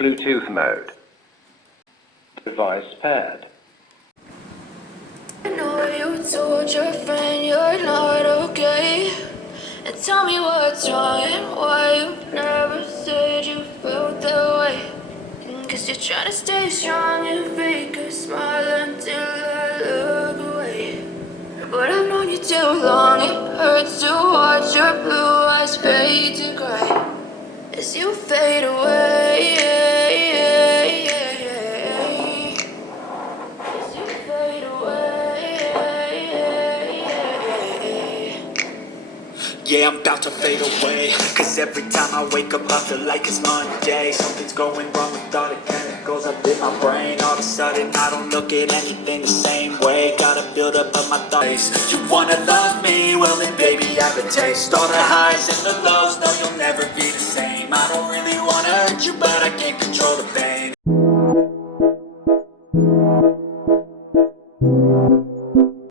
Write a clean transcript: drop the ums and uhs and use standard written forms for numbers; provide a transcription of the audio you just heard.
Bluetooth mode. Device paired. I know you told your friend you're not okay. And tell me what's wrong and why you never said you felt that way. Cause you're trying to stay strong and fake a smile until I look away. But I've known you too long, it hurts to watch your blue eyes fade to gray as you fade away. As you fade away. Yeah, I'm about to fade away. Cause every time I wake up I feel like it's Monday. Something's going wrong with all the chemicals up in my brain. All of a sudden I don't look at anything the same way. Gotta build up of my thoughts. You wanna love me? Well then baby have a taste. All the highs and the lows, no you'll never be the same. I don't really wanna hurt you but I can't control the pain.